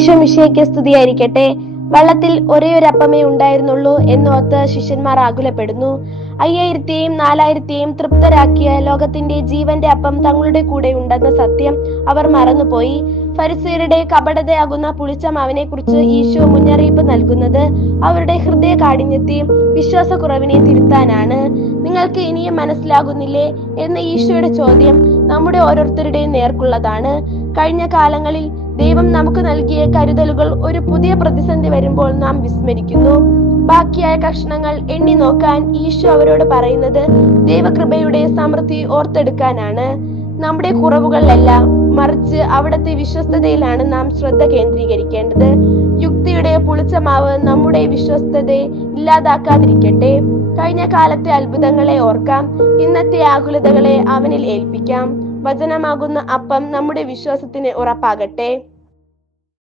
ഈശോ മിശിഹായ്ക്ക് സ്തുതിയായിരിക്കട്ടെ. വെള്ളത്തിൽ ഒരേ ഒരു അപ്പമേ ഉണ്ടായിരുന്നുള്ളൂ എന്നോർത്ത് ശിഷ്യന്മാർ ആകുലപ്പെടുന്നു. 5000-ത്തെയും 4000-ത്തെയും തൃപ്തരാക്കിയ ലോകത്തിന്റെ ജീവന്റെ അപ്പം തങ്ങളുടെ കൂടെ ഉണ്ടെന്ന സത്യം അവർ മറന്നുപോയി. ഫരിസേയരുടെ കപടതയാകുന്ന പുളിച്ച മാവിനെ കുറിച്ച് ഈശോ മുന്നറിയിപ്പ് നൽകുന്നത് അവരുടെ ഹൃദയ കാഠിന്യത്തെയും വിശ്വാസക്കുറവിനെയും തിരുത്താനാണ്. നിങ്ങൾക്ക് ഇനിയും മനസ്സിലാകുന്നില്ലേ എന്ന ഈശോയുടെ ചോദ്യം നമ്മുടെ ഓരോരുത്തരുടെയും നേർക്കുള്ളതാണ്. കഴിഞ്ഞ കാലങ്ങളിൽ ദൈവം നമുക്ക് നൽകിയ കരുതലുകൾ ഒരു പുതിയ പ്രതിസന്ധി വരുമ്പോൾ നാം വിസ്മരിക്കുന്നു. ബാക്കിയായ കഷ്ണങ്ങൾ എണ്ണി നോക്കാൻ ഈശോ അവരോട് പറയുന്നത് ദൈവകൃപയുടെ സമൃദ്ധി ഓർത്തെടുക്കാനാണ്. നമ്മുടെ കുറവുകളിലല്ല, മറിച്ച് അവിടുത്തെ വിശ്വസ്തതയിലാണ് നാം ശ്രദ്ധ കേന്ദ്രീകരിക്കേണ്ടത്. യുക്തിയുടെ പുളിച്ച മാവ് നമ്മുടെ വിശ്വസ്തതയെ ഇല്ലാതാക്കാതിരിക്കട്ടെ. കഴിഞ്ഞ കാലത്തെ അത്ഭുതങ്ങളെ ഓർക്കാം, ഇന്നത്തെ ആകുലതകളെ അവനിൽ ഏൽപ്പിക്കാം. വചനമാകുന്ന അപ്പം നമ്മുടെ വിശ്വാസത്തിന് ഉറപ്പാകട്ടെ.